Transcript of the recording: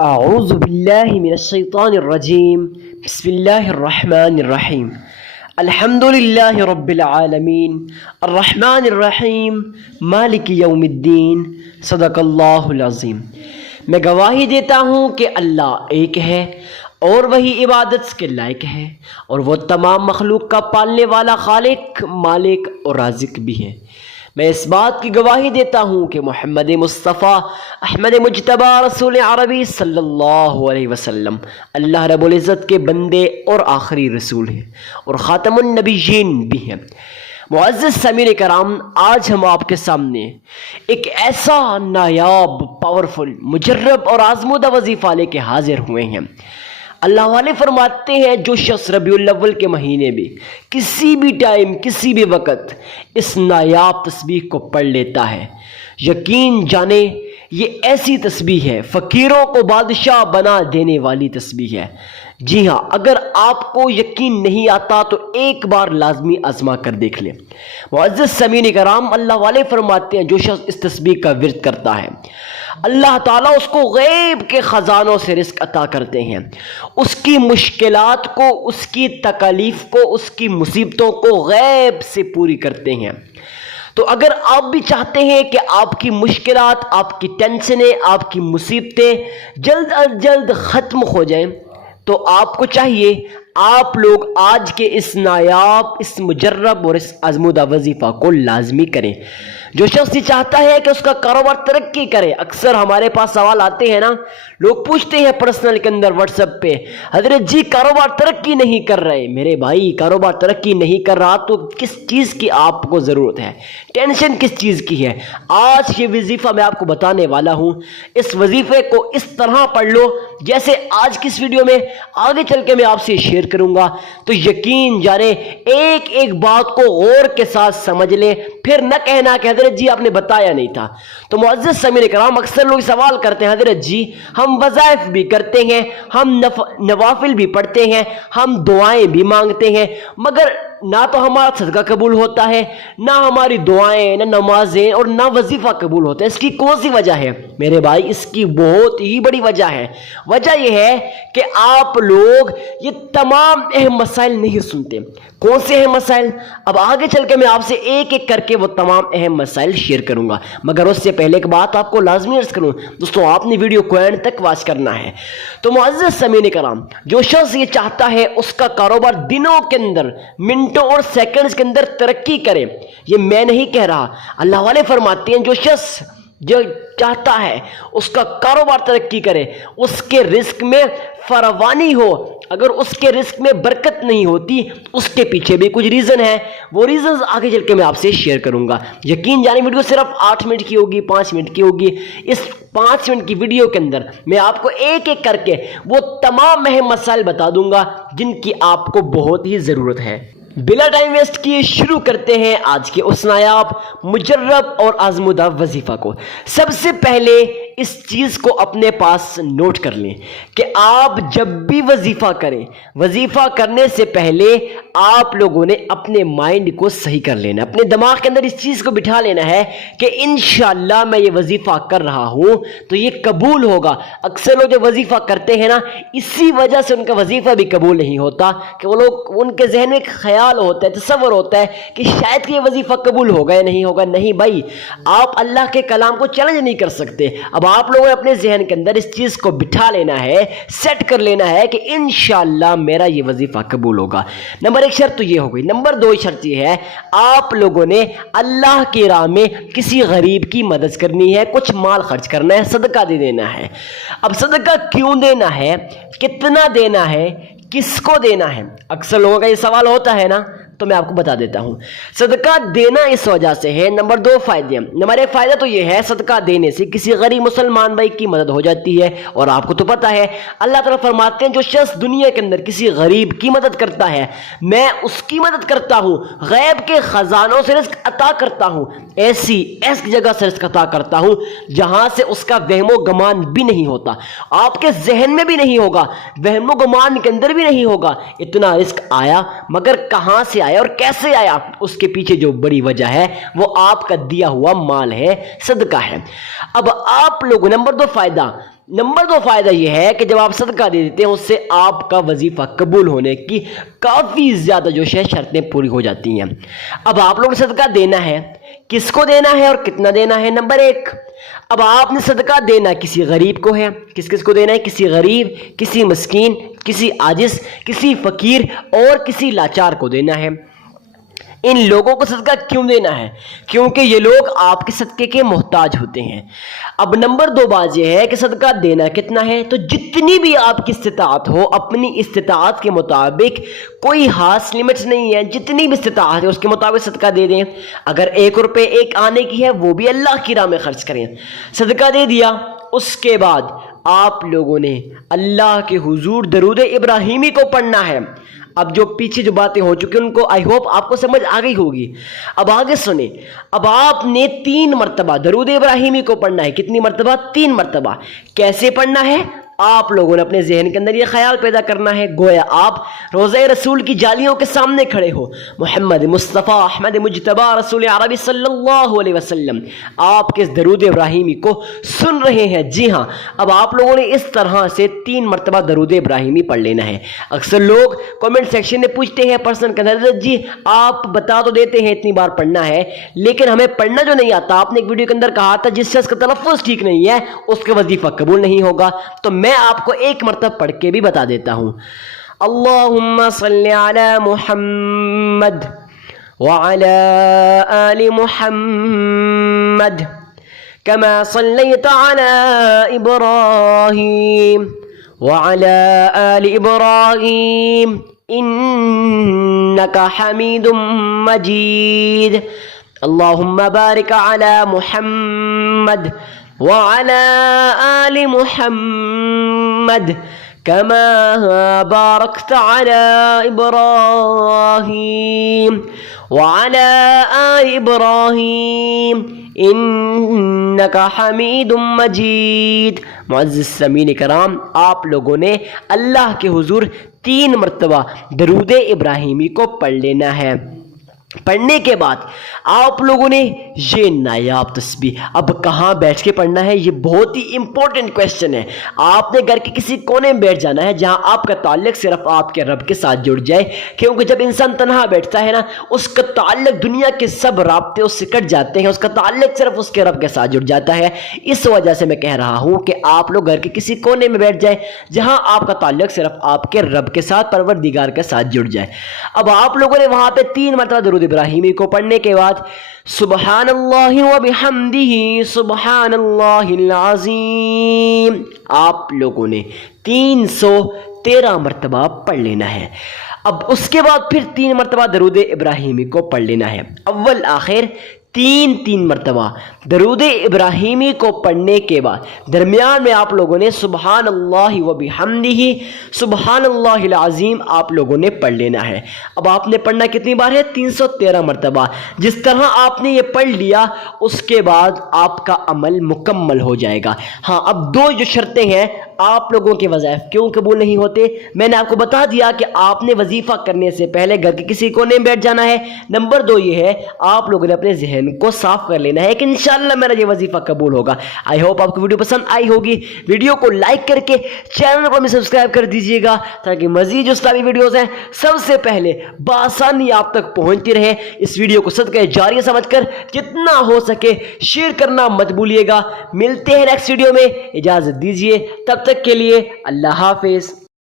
اعوذ باللہ من الشیطان الرجیم بسم اللہ الرحمن الرحیم الحمد للہ رب العالمین الرحمن الرحیم مالک یوم الدین صدق اللہ العظیم۔ میں گواہی دیتا ہوں کہ اللہ ایک ہے اور وہی عبادت کے لائق ہے، اور وہ تمام مخلوق کا پالنے والا خالق، مالک اور رازق بھی ہے۔ میں اس بات کی گواہی دیتا ہوں کہ محمد مصطفیٰ احمد مجتبی رسول عربی صلی اللہ علیہ وسلم اللہ رب العزت کے بندے اور آخری رسول ہیں اور خاتم النبیین بھی ہیں۔ معزز سامعین کرام، آج ہم آپ کے سامنے ایک ایسا نایاب، پاورفل، مجرب اور آزمودہ وظیفہ لے کے حاضر ہوئے ہیں۔ اللہ والے فرماتے ہیں جو شخص ربیع الاول کے مہینے میں کسی بھی ٹائم، کسی بھی وقت اس نایاب تسبیح کو پڑھ لیتا ہے، یقین جانے یہ ایسی تسبیح ہے، فقیروں کو بادشاہ بنا دینے والی تسبیح ہے۔ جی ہاں، اگر آپ کو یقین نہیں آتا تو ایک بار لازمی آزما کر دیکھ لیں۔ معزز سامعین کرام، اللہ والے فرماتے ہیں جو شخص اس تسبیح کا ورد کرتا ہے، اللہ تعالیٰ اس کو غیب کے خزانوں سے رزق عطا کرتے ہیں، اس کی مشکلات کو، اس کی تکالیف کو، اس کی مصیبتوں کو غیب سے پوری کرتے ہیں۔ تو اگر آپ بھی چاہتے ہیں کہ آپ کی مشکلات، آپ کی ٹینشنیں، آپ کی مصیبتیں جلد از جلد ختم ہو جائیں، تو آپ کو چاہیے آپ لوگ آج کے اس نایاب، اس مجرب اور اس آزمودہ وظیفہ کو لازمی کریں۔ جو شخص یہ چاہتا ہے کہ اس کا کاروبار ترقی کرے، اکثر ہمارے پاس سوال آتے ہیں نا، لوگ پوچھتے ہیں پرسنل کے اندر، واٹس ایپ پہ، حضرت جی کاروبار ترقی نہیں کر رہے۔ میرے بھائی، کاروبار ترقی نہیں کر رہا تو کس چیز کی آپ کو ضرورت ہے؟ ٹینشن کس چیز کی ہے؟ آج یہ وظیفہ میں آپ کو بتانے والا ہوں، اس وظیفے کو اس طرح پڑھ لو جیسے آج کی اس ویڈیو میں آگے چل کے میں آپ سے شیئر کروں گا، تو یقین جانے ایک ایک بات کو غور کے ساتھ سمجھ لیں، پھر نہ کہنا کہ حضرت جی آپ نے بتایا نہیں تھا۔ تو معزز سامعین کرام، اکثر لوگ سوال کرتے ہیں، حضرت جی ہم وظائف بھی کرتے ہیں، ہم نوافل بھی پڑھتے ہیں، ہم دعائیں بھی مانگتے ہیں، مگر نہ تو ہمارا صدقہ قبول ہوتا ہے، نہ ہماری دعائیں، نہ نمازیں اور نہ وظیفہ قبول ہوتا ہے۔ اس کی کون سی وجہ ہے؟ میرے بھائی، اس کی بہت ہی بڑی وجہ ہے۔ وجہ یہ ہے کہ آپ لوگ یہ تمام اہم مسائل نہیں سنتے۔ کون سے اہم مسائل؟ اب آگے چل کے میں آپ سے ایک ایک کر کے وہ تمام اہم مسائل شیئر کروں گا، مگر اس سے پہلے ایک بات آپ کو لازمی عرض کروں دوستوں، آپ نے ویڈیو کو اینڈ تک واچ کرنا ہے۔ تو معزز سامعین کرام، جو شخص یہ چاہتا ہے اس کا کاروبار دنوں کے اندر، منٹوں اور سیکنڈز کے اندر ترقی کرے، یہ میں نہیں کہہ رہا، اللہ والے فرماتے ہیں جو شخص جو چاہتا ہے اس کا کاروبار ترقی کرے، اس کے رزق میں فراوانی ہو، اگر اس کے رزق میں برکت نہیں ہوتی، اس کے پیچھے بھی کچھ ریزن ہے، وہ ریزنز آگے چل کے میں آپ سے شیئر کروں گا۔ یقین جانے ویڈیو صرف 8 منٹ کی ہوگی، 5 منٹ کی ہوگی۔ اس 5 منٹ کی ویڈیو کے اندر میں آپ کو ایک ایک کر کے وہ تمام اہم مسائل بتا دوں گا جن کی آپ کو بہت ہی ضرورت ہے۔ بلا ٹائم ویسٹ کیے شروع کرتے ہیں آج کے اس نایاب، مجرب اور آزمودہ وظیفہ کو۔ سب سے پہلے اس چیز کو اپنے پاس نوٹ کر لیں کہ آپ جب بھی وظیفہ کریں، وظیفہ کرنے سے پہلے آپ لوگوں نے اپنے مائنڈ کو صحیح کر لینا، اپنے دماغ کے اندر اس چیز کو بٹھا لینا ہے کہ انشاءاللہ میں یہ وظیفہ کر رہا ہوں تو یہ قبول ہوگا۔ اکثر لوگ جو وظیفہ کرتے ہیں نا، اسی وجہ سے ان کا وظیفہ بھی قبول نہیں ہوتا کہ وہ لوگ، ان کے ذہن میں ایک خیال ہوتا ہے، تصور ہوتا ہے کہ شاید یہ وظیفہ قبول ہوگا یا نہیں ہوگا۔ نہیں بھائی، آپ اللہ کے کلام کو چیلنج نہیں کر سکتے۔ اب آپ لوگوں نے اپنے ذہن کے اندر اس چیز کو بٹھا لینا ہے، سیٹ کر لینا ہے کہ انشاءاللہ میرا یہ وظیفہ قبول ہوگا۔ نمبر 1 شرط تو یہ ہو گئی۔ نمبر 2 شرط یہ ہے، آپ لوگوں نے اللہ کی راہ میں کسی غریب کی مدد کرنی ہے، کچھ مال خرچ کرنا ہے، صدقہ دے دینا ہے۔ اب صدقہ کیوں دینا ہے، کتنا دینا ہے، کس کو دینا ہے؟ اکثر لوگوں کا یہ سوال ہوتا ہے نا، تو میں آپ کو بتا دیتا ہوں۔ صدقہ دینا اس وجہ سے ہے، نمبر 2 فائدے۔ نمبر 1 فائدہ تو یہ ہے، صدقہ دینے سے کسی غریب مسلمان بھائی کی مدد ہو جاتی ہے، اور آپ کو تو پتہ ہے اللہ تعالیٰ فرماتے ہیں جو شخص دنیا کے اندر کسی غریب کی مدد کرتا ہے، میں اس کی مدد کرتا ہوں، غیب کے خزانوں سے رزق عطا کرتا ہوں، ایسی جگہ سے رزق عطا کرتا ہوں جہاں سے اس کا وہم و گمان بھی نہیں ہوتا، آپ کے ذہن میں بھی نہیں ہوگا، وہم و گمان کے اندر بھی نہیں ہوگا۔ اتنا رزق آیا، مگر کہاں سے آیا اور کیسے آیا؟ اس کے پیچھے جو بڑی وجہ ہے وہ آپ کا دیا ہوا مال ہے، صدقہ ہے۔ اب آپ لوگ، نمبر 2 فائدہ، نمبر 2 فائدہ یہ ہے کہ جب آپ صدقہ دے دیتے ہیں اس سے آپ کا وظیفہ قبول ہونے کی کافی زیادہ جو شرطیں پوری ہو جاتی ہیں۔ اب آپ لوگوں نے صدقہ دینا ہے، کس کو دینا ہے اور کتنا دینا ہے؟ نمبر 1، اب آپ نے صدقہ دینا کسی غریب کو ہے۔ کس کو دینا ہے؟ کسی غریب، کسی مسکین، کسی عاجز، کسی فقیر اور کسی لاچار کو دینا ہے۔ ان لوگوں کو صدقہ کیوں دینا ہے؟ کیونکہ یہ لوگ آپ کے صدقے کے محتاج ہوتے ہیں۔ اب نمبر 2 بات یہ ہے کہ صدقہ دینا کتنا ہے؟ تو جتنی بھی آپ کی استطاعت ہو، اپنی استطاعت کے مطابق، کوئی خاص لیمٹس نہیں ہے، جتنی بھی استطاعت ہے اس کے مطابق صدقہ دے دیں۔ اگر 1 روپے 1 آنے کی ہے وہ بھی اللہ کی راہ میں خرچ کریں۔ صدقہ دے دیا، اس کے بعد آپ لوگوں نے اللہ کے حضور درود ابراہیمی کو پڑھنا ہے۔ اب جو پیچھے جو باتیں ہو چکی ان کو آئی ہوپ آپ کو سمجھ آ گئی ہوگی۔ اب آگے سنیں، اب آپ نے 3 مرتبہ درود ابراہیمی کو پڑھنا ہے۔ کتنی مرتبہ؟ 3 مرتبہ۔ کیسے پڑھنا ہے؟ آپ لوگوں نے اپنے ذہن کے اندر یہ خیال پیدا کرنا ہے گویا آپ روضہ رسول کی جالیوں کے سامنے کھڑے ہو، محمد مصطفیٰ احمد مجتبی رسول عربی صلی اللہ علیہ وسلم آپ کے اس درود ابراہیمی کو سن رہے ہیں۔ جی ہاں، اب آپ لوگوں نے اس طرح سے 3 مرتبہ درود ابراہیمی پڑھ لینا ہے۔ اکثر لوگ کمنٹ سیکشن میں پوچھتے ہیں پرسن کے اندر، جی آپ بتا تو دیتے ہیں اتنی بار پڑھنا ہے لیکن ہمیں پڑھنا جو نہیں آتا۔ آپ نے ایک ویڈیو کے اندر کہا تھا جس شخص کا تلفظ ٹھیک نہیں ہے اس کا وظیفہ قبول نہیں ہوگا، تو میں آپ کو 1 مرتبہ پڑھ کے بھی بتا دیتا ہوں۔ اللہم صلی علی محمد وعلی آل محمد کما صلیت علی ابراہیم وعلی آل ابراہیم انکا حمید مجید۔ اللہم بارک علی محمد وعلى آل محمد كما باركت على إبراهيم وعلى آل إبراهيم إنك حمید مجید۔ معزز سامعین کرام، آپ لوگوں نے اللہ کے حضور 3 مرتبہ درود ابراہیمی کو پڑھ لینا ہے۔ پڑھنے کے بعد آپ لوگوں نے یہ نایاب تسبیح اب کہاں بیٹھ کے پڑھنا ہے؟ یہ بہت ہی امپورٹنٹ کویسچن ہے۔ آپ نے گھر کے کسی کونے میں بیٹھ جانا ہے جہاں آپ کا تعلق صرف آپ کے رب کے ساتھ جڑ جائے، کیونکہ جب انسان تنہا بیٹھتا ہے نا اس کا تعلق دنیا کے سب رابطے اس سے کٹ جاتے ہیں، اس کا تعلق صرف اس کے رب کے ساتھ جڑ جاتا ہے۔ اس وجہ سے میں کہہ رہا ہوں کہ آپ لوگ گھر کے کسی کونے میں بیٹھ جائیں جہاں آپ کا تعلق صرف آپ کے رب کے ساتھ، پروردگار کے ساتھ جڑ جائے۔ اب آپ لوگوں نے وہاں پہ 3 مرتبہ درود ابراہیمی کو پڑھنے کے بعد سبحان اللہ وبحمدہ سبحان اللہ العظیم آپ لوگوں نے 313 مرتبہ پڑھ لینا ہے۔ اب اس کے بعد پھر 3 مرتبہ درود ابراہیمی کو پڑھ لینا ہے۔ اول آخر 3 مرتبہ درود ابراہیمی کو پڑھنے کے بعد درمیان میں آپ لوگوں نے سبحان اللہ وبحمدہ سبحان اللہ العظیم آپ لوگوں نے پڑھ لینا ہے۔ اب آپ نے پڑھنا کتنی بار ہے؟ 313 مرتبہ۔ جس طرح آپ نے یہ پڑھ لیا اس کے بعد آپ کا عمل مکمل ہو جائے گا۔ ہاں، اب 2 جو شرطیں ہیں آپ لوگوں کے وظائف کیوں قبول نہیں ہوتے، میں نے آپ کو بتا دیا کہ آپ نے وظیفہ کرنے سے پہلے گھر کے کسی کونے میں بیٹھ جانا ہے۔ نمبر 2 یہ ہے آپ لوگوں نے اپنے ذہن کو صاف کر لینا ہے کہ انشاءاللہ میرا یہ وظیفہ قبول ہوگا۔ آئی ہوپ آپ کو ویڈیو پسند آئی ہوگی۔ ویڈیو کو لائک کر کے چینل کو بھی سبسکرائب کر دیجئے گا تاکہ مزید جو اسلامی ویڈیوز ہیں سب سے پہلے بآسانی آپ تک پہنچتی رہے۔ اس ویڈیو کو صدقہ جاریہ سمجھ کر جتنا ہو سکے شیئر کرنا مت بھولیے گا۔ ملتے ہیں نیکسٹ ویڈیو میں، اجازت دیجئے، تب تک کے لیے اللہ حافظ۔